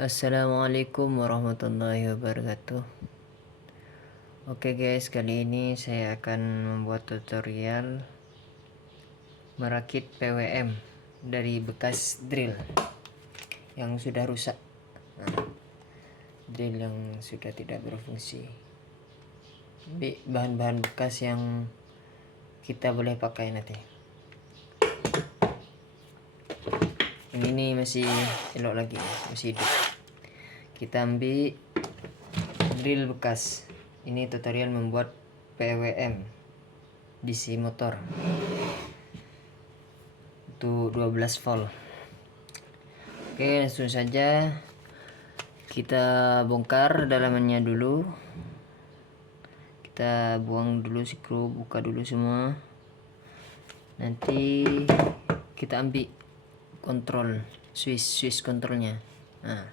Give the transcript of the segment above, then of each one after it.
Assalamualaikum warahmatullahi wabarakatuh. Oke guys, kali ini saya akan membuat tutorial merakit PWM dari bekas drill yang sudah rusak. Drill yang sudah tidak berfungsi. Bahan-bahan bekas yang kita boleh pakai nanti. Yang ini masih elok lagi, masih hidup. Kita ambil drill bekas. Ini tutorial membuat PWM DC motor untuk 12 volt. Oke, langsung saja kita bongkar dalamannya dulu. Kita buang dulu skru, buka dulu semua. Nanti kita ambil kontrol, switch kontrolnya. Nah,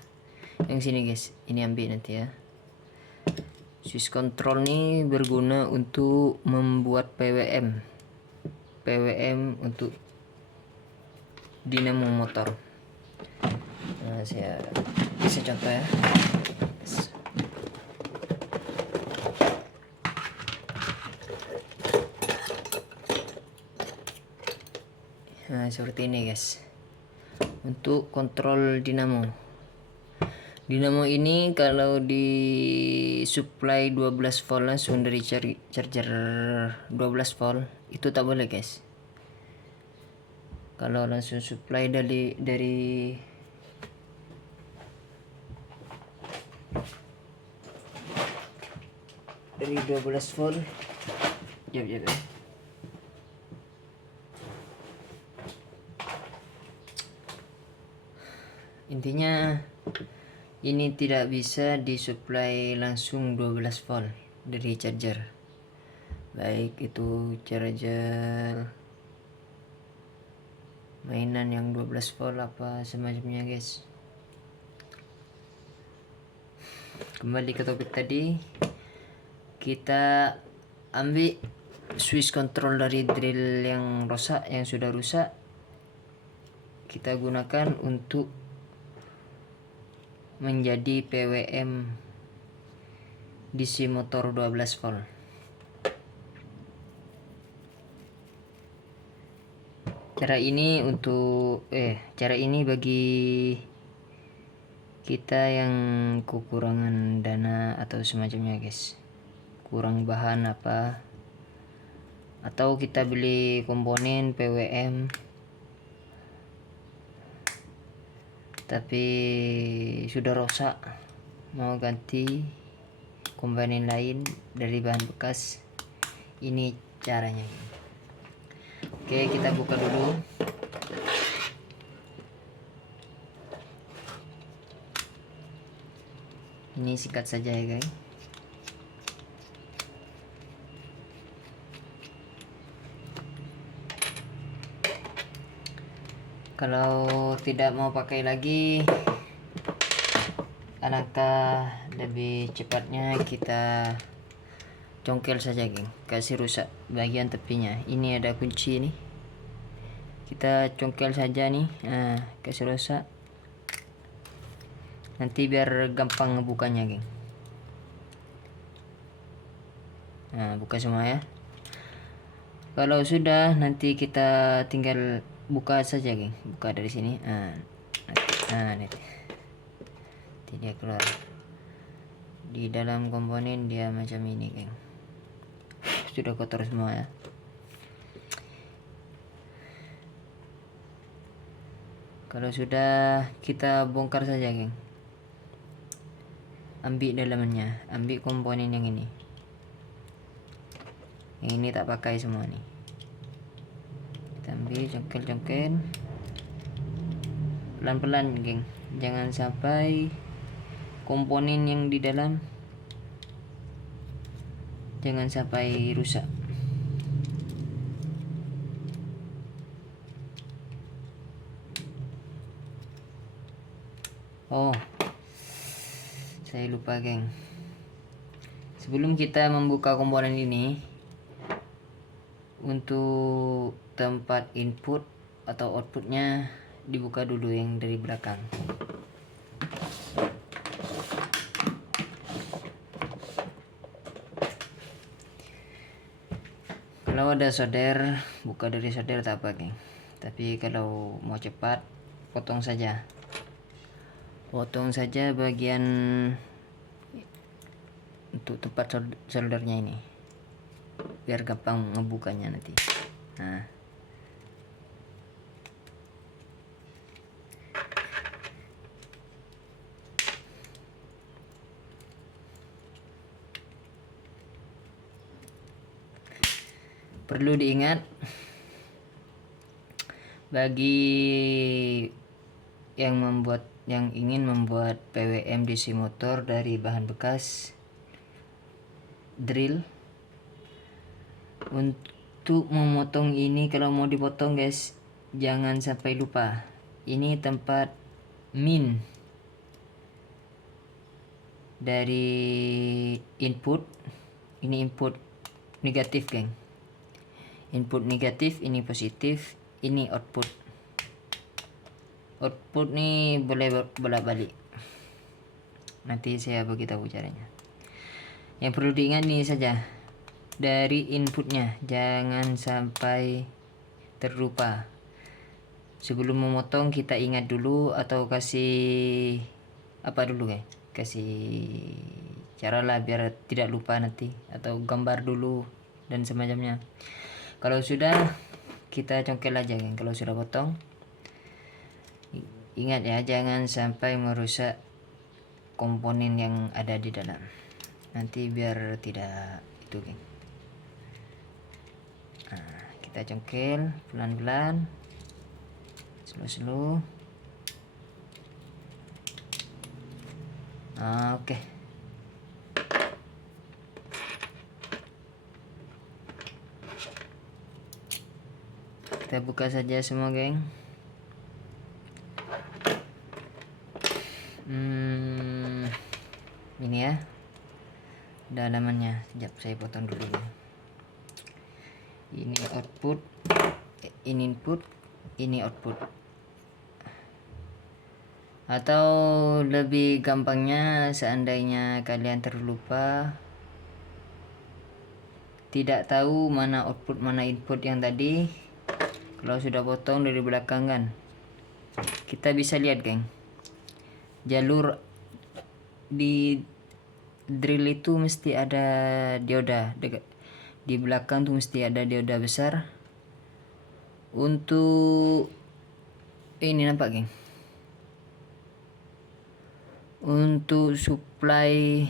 yang sini guys, ini ambil nanti ya. Switch control ini berguna untuk membuat PWM untuk dinamo motor. Nah, saya bisa contoh ya. Nah, seperti ini guys. Untuk kontrol dinamo. Dinamo ini kalau di supply 12 volt langsung dari charger 12 volt itu tak boleh guys. Kalau langsung supply dari 12 volt. Ya. Intinya ini tidak bisa disuplai langsung 12 volt dari charger, baik itu charger mainan yang 12 volt apa semacamnya guys. Kembali ke topik tadi, kita ambil switch control dari drill yang rusak, yang sudah rusak, kita gunakan untuk menjadi PWM DC motor 12 volt. Cara ini bagi kita yang kekurangan dana atau semacamnya guys, kurang bahan apa, atau kita beli komponen PWM tapi sudah rusak, mau ganti komponen lain dari bahan bekas. Ini caranya. Oke, kita buka dulu. Ini sikat saja ya guys. Kalau tidak mau pakai lagi, alangkah lebih cepatnya kita congkel saja geng, kasih rusak bagian tepinya. Ini ada kunci nih, kita congkel saja nih. Nah, kasih rusak, nanti biar gampang ngebukanya geng. Nah, buka semua ya. Kalau sudah, nanti kita tinggal buka saja geng, buka dari sini. Nah nanti dia keluar di dalam komponen, dia macam ini geng. Sudah kotor semua ya. Kalau sudah, kita bongkar saja geng. Ambil dalamannya, ambil komponen yang ini. Yang ini tak pakai semua nih. Kita ambil, congkel pelan-pelan geng, jangan sampai komponen yang di dalam jangan sampai rusak. Oh, saya lupa geng, sebelum kita membuka komponen ini, untuk tempat input atau outputnya dibuka dulu yang dari belakang. Kalau ada solder, buka dari solder tak apa geng. Tapi kalau mau cepat, potong saja bagian untuk tempat soldernya ini, biar gampang ngebukanya nanti. Nah, perlu diingat bagi yang ingin membuat PWM DC motor dari bahan bekas, drill untuk memotong ini. Kalau mau dipotong guys, jangan sampai lupa, ini tempat min dari input. Ini input negatif geng, input negatif, ini positif, ini output nih boleh bolak-balik. Nanti saya beritahu caranya. Yang perlu diingat nih saja, dari inputnya jangan sampai terlupa. Sebelum memotong kita ingat dulu, atau kasih apa dulu guys, kasih cara lah biar tidak lupa nanti, atau gambar dulu dan semacamnya. Kalau sudah, kita congkel aja guys. Kalau sudah potong, ingat ya, jangan sampai merusak komponen yang ada di dalam, nanti biar tidak itu geng. Nah, kita congkel pelan-pelan, slow. Oke. Kita buka saja semua geng. Ini ya dalamannya. Sekejap saya potong dulu ya. Ini output, ini input, ini output. Atau lebih gampangnya, seandainya kalian terlupa, tidak tahu mana output mana input yang tadi, kalau sudah potong dari belakang kan, kita bisa lihat geng, jalur di drill itu mesti ada dioda di belakang tuh, mesti ada dioda besar untuk ini, nampak geng, untuk supply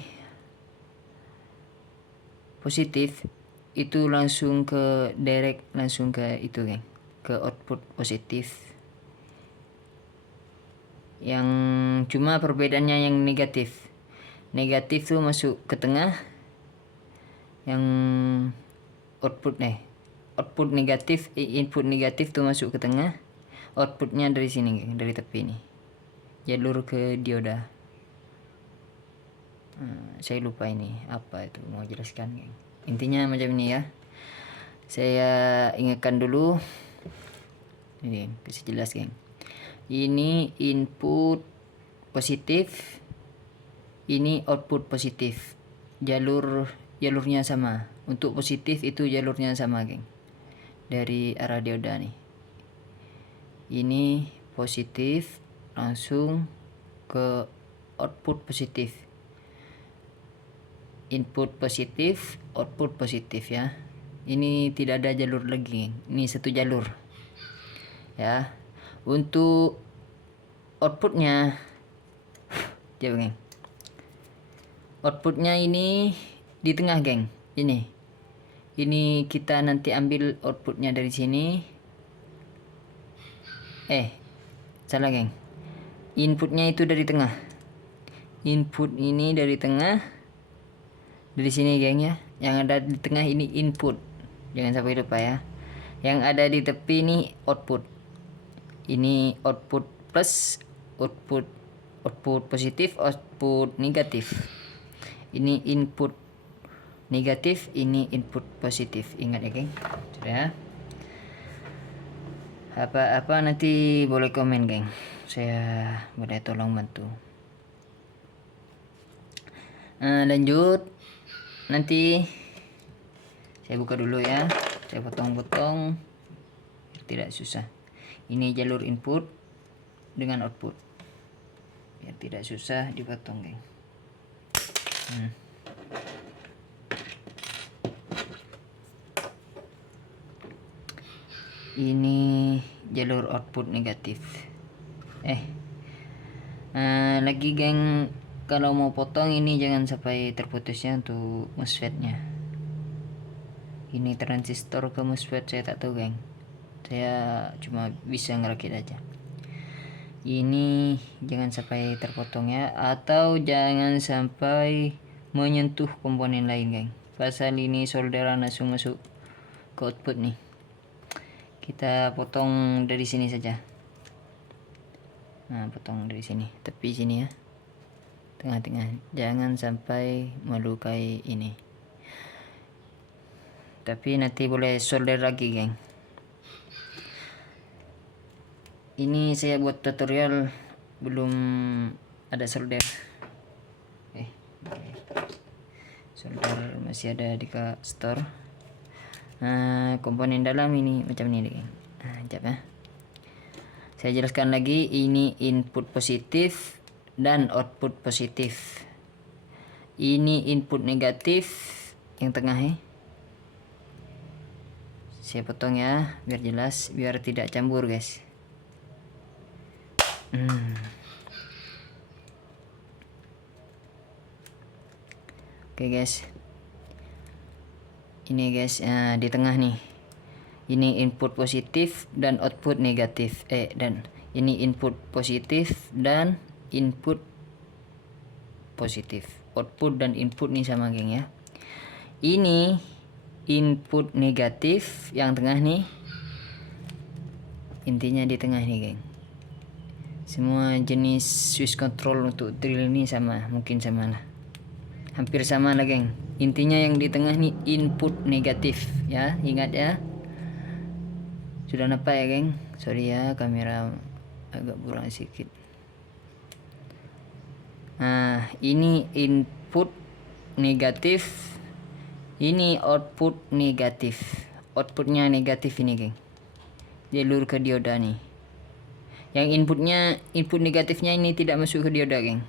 positif itu langsung ke direct, langsung ke itu geng, ke output positif. Yang cuma perbedaannya yang negatif tuh masuk ke tengah, yang output negatif, input negatif tuh masuk ke tengah, outputnya dari sini geng, dari tepi ini, jalur ke dioda. Saya lupa ini apa itu mau jelaskan geng. Intinya macam ini ya, saya ingatkan dulu ini, kasih jelas geng. Ini input positif, ini output positif, jalurnya sama. Untuk positif itu jalurnya sama geng, dari arah dioda nih, ini positif langsung ke output positif, input positif, output positif ya. Ini tidak ada jalur lagi, ini satu jalur ya. Untuk outputnya, coba geng, outputnya ini di tengah geng, ini kita nanti ambil outputnya dari sini. Salah geng, inputnya itu dari tengah, input ini dari tengah, dari sini geng ya. Yang ada di tengah ini input, jangan sampai lupa ya. Yang ada di tepi ini output, ini output plus, output positif, output negatif. Ini input negatif, ini input positif. Ingat ya geng, sudah. Apa-apa nanti boleh komen geng, saya boleh tolong bantu. Lanjut, nanti saya buka dulu ya. Saya potong-potong tidak susah. Ini jalur input dengan output, biar tidak susah dipotong, geng. Ini jalur output negatif. Lagi, geng, kalau mau potong ini jangan sampai terputusnya untuk MOSFET-nya. Ini transistor ke MOSFET saya tak tahu, geng. Saya cuma bisa ngerakit aja. Ini jangan sampai terpotong ya, atau jangan sampai menyentuh komponen lain, geng. Pasal ini solderan langsung masuk ke output nih. Kita potong dari sini saja. Nah, potong dari sini, tepi sini ya, tengah-tengah. Jangan sampai melukai ini. Tapi nanti boleh solder lagi, geng. Ini saya buat tutorial belum ada solder. Solder masih ada di store. Komponen dalam ini macam ini, geng. Sekejap ya. Saya jelaskan lagi, ini input positif dan output positif. Ini input negatif yang tengah ya. Saya potong ya, biar jelas, biar tidak campur, guys. Oke, guys. Ini, guys, di tengah nih. Ini input positif dan output negatif. Dan ini input positif dan input positif. Output dan input nih sama, geng ya. Ini input negatif yang tengah nih. Intinya di tengah nih, geng. Semua jenis switch control untuk drill ini sama, mungkin sama lah. Hampir sama lah, geng. Intinya yang di tengah nih input negatif ya, ingat ya. Sudah nampak ya, geng? Sorry ya, kamera agak kurang sedikit. Nah, ini input negatif, ini output negatif. Outputnya negatif ini, geng. Jalur ke dioda nih. Yang input negatifnya ini tidak masuk ke dioda, geng.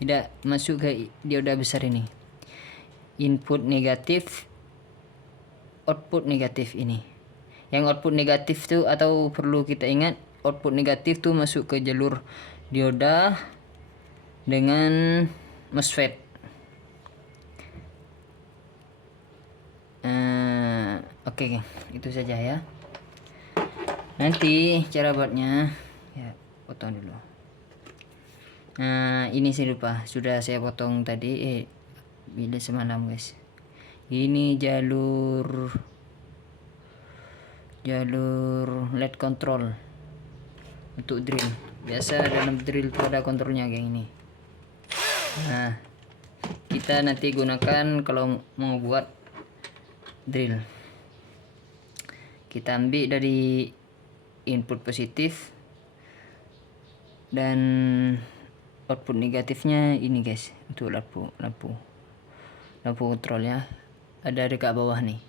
Tidak masuk ke dioda besar ini. Input negatif, output negatif ini. Yang output negatif tuh, atau perlu kita ingat, output negatif tuh masuk ke jalur dioda dengan MOSFET. Oke, geng. Itu saja ya. Nanti cara buatnya ya, potong dulu. Nah, ini saya lupa, sudah saya potong tadi bila semalam, guys. Ini jalur LED control untuk drill. Biasa dalam drill itu ada kontrolnya, geng, ini. Nah, kita nanti gunakan kalau mau buat drill. Kita ambil dari input positif dan output negatifnya ini, guys, untuk lampu kontrol ya. Ada dekat bawah nih.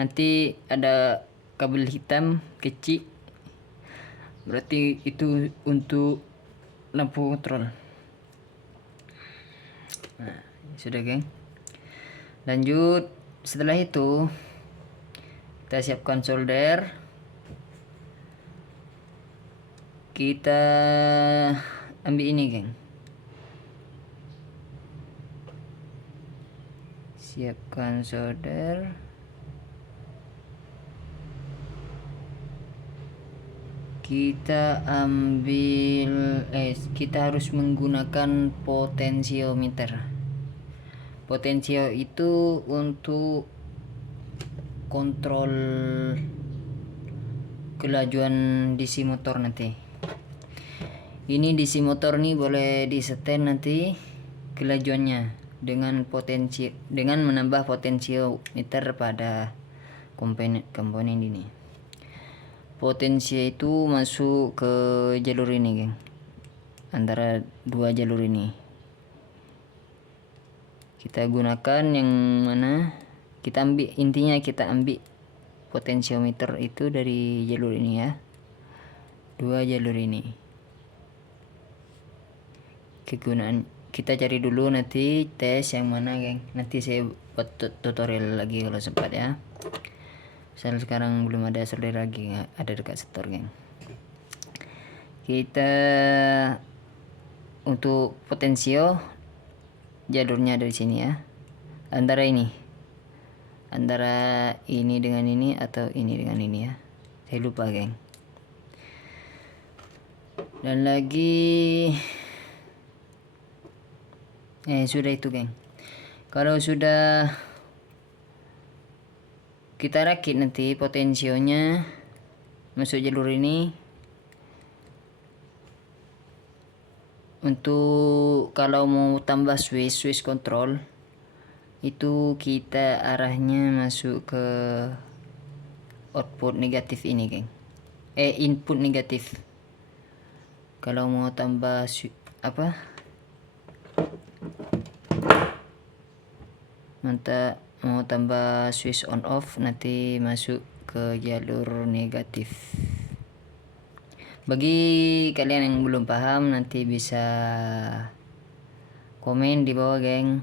Nanti ada kabel hitam kecil, berarti itu untuk lampu kontrol. Nah, sudah, geng. Lanjut, setelah itu kita siapkan solder. Kita ambil ini, geng. Siapkan solder. Kita ambil kita harus menggunakan potentiometer. Potensio itu untuk kontrol kelajuan DC motor nanti. Ini DC motor nih boleh disetel nanti kelajuannya dengan menambah potentiometer pada komponen ini. Potensi itu masuk ke jalur ini, geng. Antara dua jalur ini. Kita gunakan yang mana? Intinya kita ambil potensiometer itu dari jalur ini ya, 2 jalur ini. Kegunaan kita cari dulu nanti tes yang mana geng, nanti saya buat tutorial lagi kalau sempat ya. Misal sekarang belum ada solder lagi, ada dekat setor geng. Kita untuk potensio jalurnya dari sini ya, antara ini dengan ini atau ini dengan ini ya, saya lupa geng. Dan lagi sudah itu geng. Kalau sudah kita rakit nanti potensionya masuk jalur ini. Untuk kalau mau tambah switch control itu kita arahnya masuk ke output negatif ini geng, input negatif. Kalau mau tambah mau tambah switch on off nanti masuk ke jalur negatif. Bagi kalian yang belum paham nanti bisa komen di bawah geng,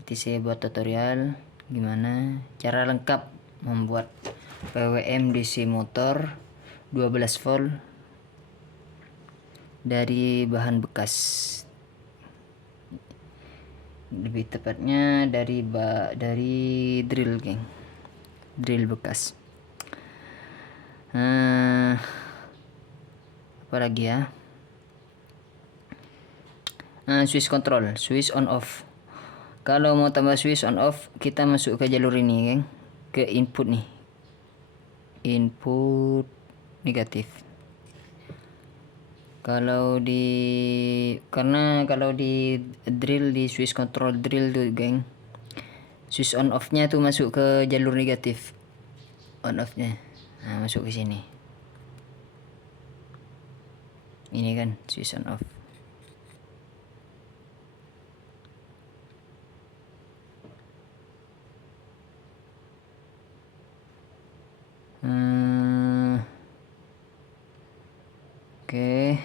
nanti saya buat tutorial gimana cara lengkap membuat PWM DC motor 12 volt dari bahan bekas, lebih tepatnya dari drill geng, drill bekas. Apa lagi ya, switch control, switch on off. Kalau mau tambah switch on off kita masuk ke jalur ini geng, ke input nih, input negatif. Kalau di drill, di switch control drill tuh geng, switch on off nya tuh masuk ke jalur negatif, on off nya masuk ke sini. Ini kan switch on off. Oke.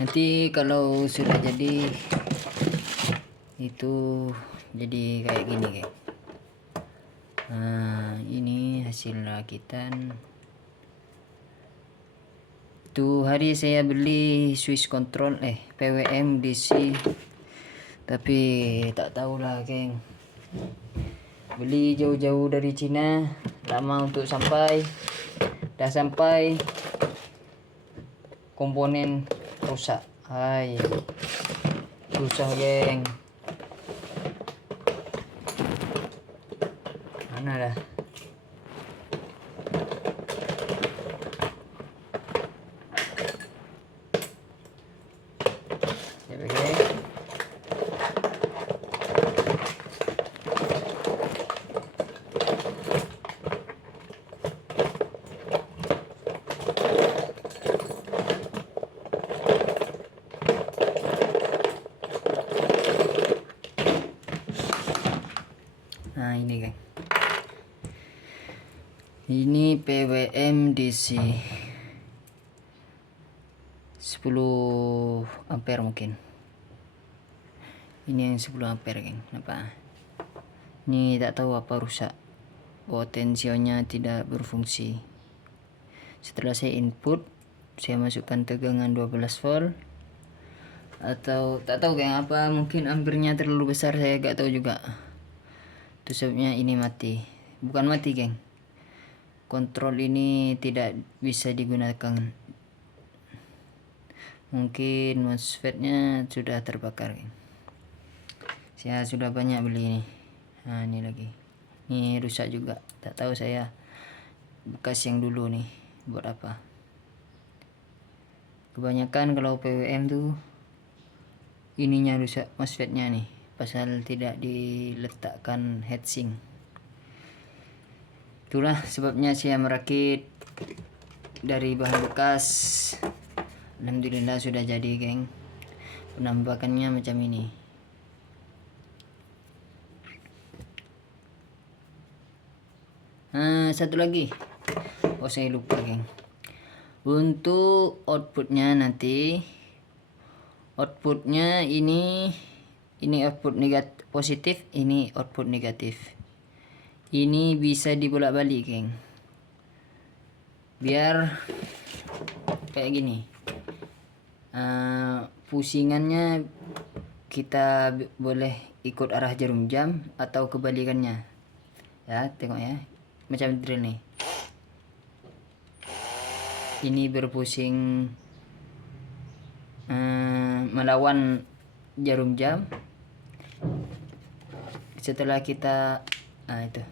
Nanti kalau sudah jadi itu jadi kayak gini guys. Ini hasil rakitan. Itu hari saya beli switch control PWM DC, tapi tak tahulah geng, beli jauh-jauh dari Cina, lama untuk sampai, dah sampai komponen rusak. Susah geng. Mana dah? Ini guys, ini PWM DC 10 ampere mungkin. Ini yang 10 ampere geng. Kenapa? Ini tak tahu apa rusak, potensionya tidak berfungsi. Setelah saya input, saya masukkan tegangan 12 volt, atau tak tahu geng apa, mungkin ampirnya terlalu besar, saya gak tahu juga. Itu sebabnya ini mati. Bukan mati geng, kontrol ini tidak bisa digunakan. Mungkin MOSFET-nya sudah terbakar geng. Saya sudah banyak beli ini. Ini lagi, ini rusak juga. Tak tahu saya bekas yang dulu nih buat apa. Kebanyakan kalau PWM tuh ininya rusak, MOSFET-nya nih, pasal tidak diletakkan heatsink. Itulah sebabnya saya merakit dari bahan bekas. Alhamdulillah sudah jadi geng. Penampakannya macam ini. Satu lagi, saya lupa geng. Untuk outputnya nanti, outputnya ini output negatif positif, ini output negatif. Ini bisa dibolak-balik geng, biar kayak gini. Pusingannya kita boleh ikut arah jarum jam atau kebalikannya ya. Tengok ya, macam drill nih, ini berpusing melawan jarum jam. Setelah kita itu,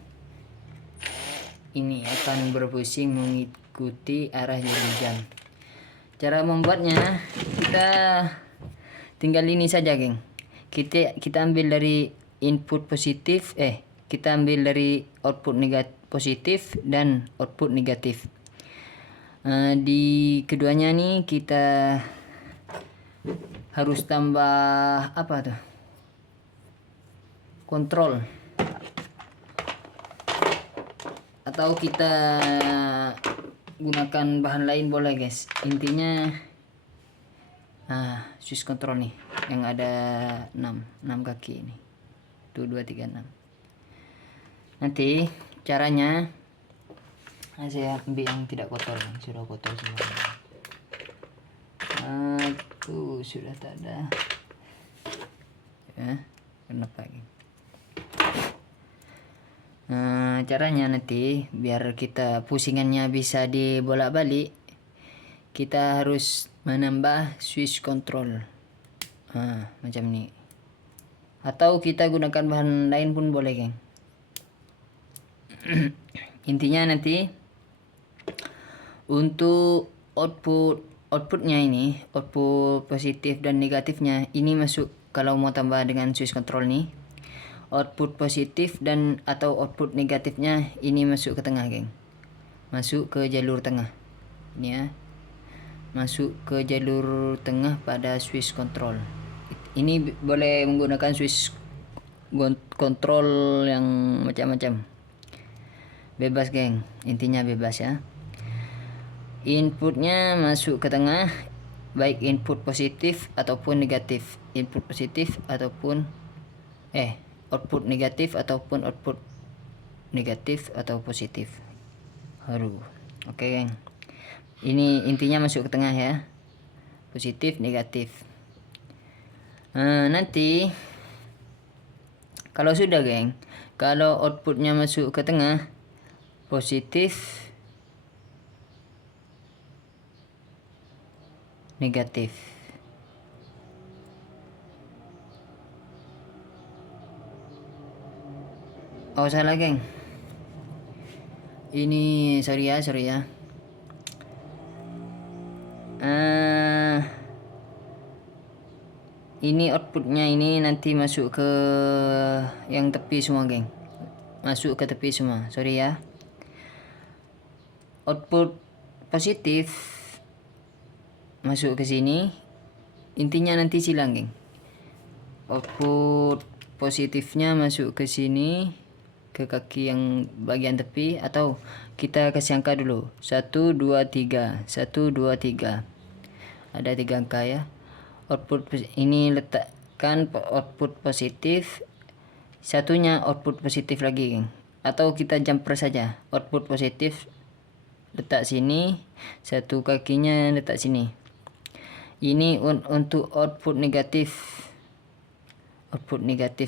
ini akan berpusing mengikuti arah jarum jam. Cara membuatnya kita tinggal ini saja geng. Kita ambil dari input positif, kita ambil dari output negatif positif dan output negatif. Di keduanya nih kita harus tambah apa tuh, kontrol, atau kita gunakan bahan lain boleh guys. Intinya switch control nih yang ada 6 kaki ini, 1 2 3 6. Nanti caranya saya ambil yang tidak kotor, sudah kotor semua. Tuh sudah tak ada ya, kenapa ini? Caranya nanti biar kita pusingannya bisa dibolak-balik, kita harus menambah switch control macam ini, atau kita gunakan bahan lain pun boleh geng. Intinya nanti untuk outputnya ini, output positif dan negatifnya ini masuk. Kalau mau tambah dengan switch control nih, output positif dan atau output negatifnya ini masuk ke tengah geng, masuk ke jalur tengah ini ya, masuk ke jalur tengah pada switch control. Ini boleh menggunakan switch control yang macam-macam, bebas geng, intinya bebas ya. Inputnya masuk ke tengah, baik input positif ataupun negatif, input positif ataupun output negatif ataupun output negatif atau positif. Oke geng, ini intinya masuk ke tengah ya, positif negatif. Nanti kalau sudah geng, kalau outputnya masuk ke tengah, positif negatif, salah geng, ini sorry ya. Ini outputnya ini nanti masuk ke yang tepi semua geng, masuk ke tepi semua, sorry ya. Output positif masuk ke sini, intinya nanti silang geng. Output positifnya masuk ke sini, ke kaki yang bagian tepi, atau kita kasih angka dulu 1 2 3 1 2 3, ada 3 angka ya. Output ini letakkan output positif, satunya output positif lagi geng, atau kita jumper saja. Output positif letak sini, satu kakinya letak sini. Ini untuk output negatif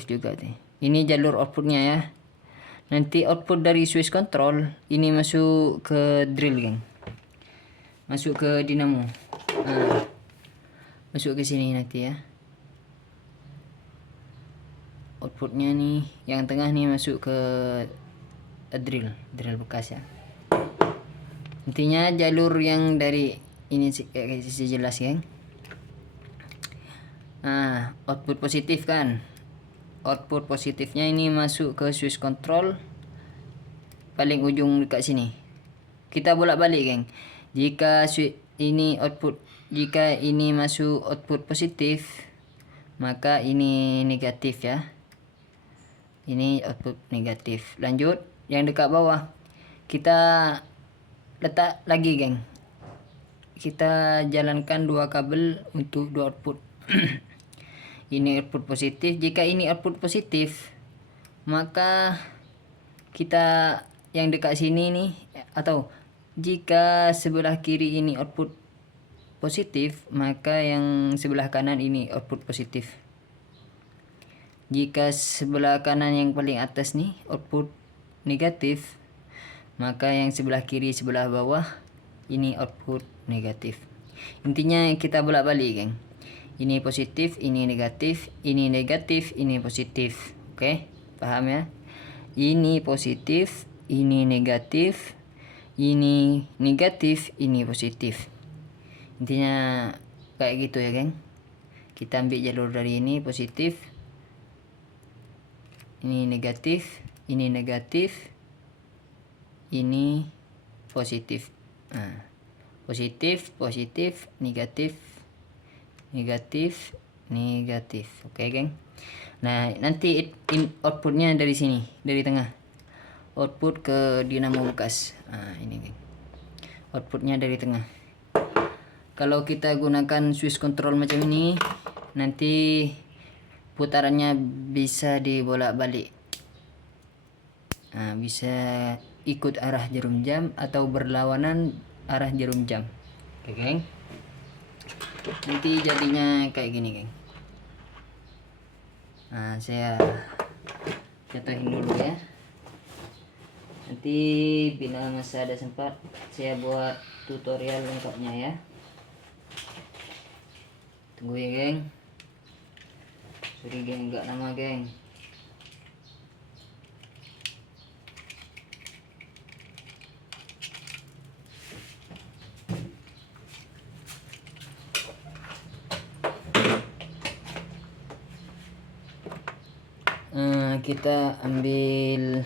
juga nih. Ini jalur outputnya ya. Nanti output dari switch control ini masuk ke drill geng, masuk ke dinamo, masuk ke sini nanti ya. Outputnya nih yang tengah nih masuk ke drill bekas ya. Intinya jalur yang dari ini sisi jelas geng. Output positif kan, output positifnya ini masuk ke switch control paling ujung dekat sini. Kita bolak-balik geng, jika ini masuk output positif, maka ini negatif ya, ini output negatif. Lanjut yang dekat bawah, kita letak lagi geng, kita jalankan 2 kabel untuk 2 output. Ini output positif. Jika ini output positif, maka kita yang dekat sini nih, atau jika sebelah kiri ini output positif, maka yang sebelah kanan ini output positif. Jika sebelah kanan yang paling atas nih output negatif, maka yang sebelah kiri sebelah bawah ini output negatif. Intinya kita bolak-balik geng, ini positif, ini negatif, ini negatif, ini positif. Oke, paham ya? Ini positif, ini negatif, ini negatif, ini positif. Intinya kayak gitu ya geng. Kita ambil jalur dari ini positif, ini negatif, ini negatif, ini positif. Nah, positif, positif, negatif, negatif, negatif. Oke geng. Nah, nanti outputnya dari sini, dari tengah, output ke dinamo bekas. Nah, ini geng, outputnya dari tengah. Kalau kita gunakan switch control macam ini, nanti putarannya bisa dibolak-balik. Nah, bisa ikut arah jarum jam atau berlawanan arah jarum jam. Oke geng, nanti jadinya kayak gini geng. Nah, saya jatuhin dulu ya. Nanti bila masa ada sempat, saya buat tutorial lengkapnya ya. Tunggu ya geng. Sorry geng, enggak lama geng. Kita ambil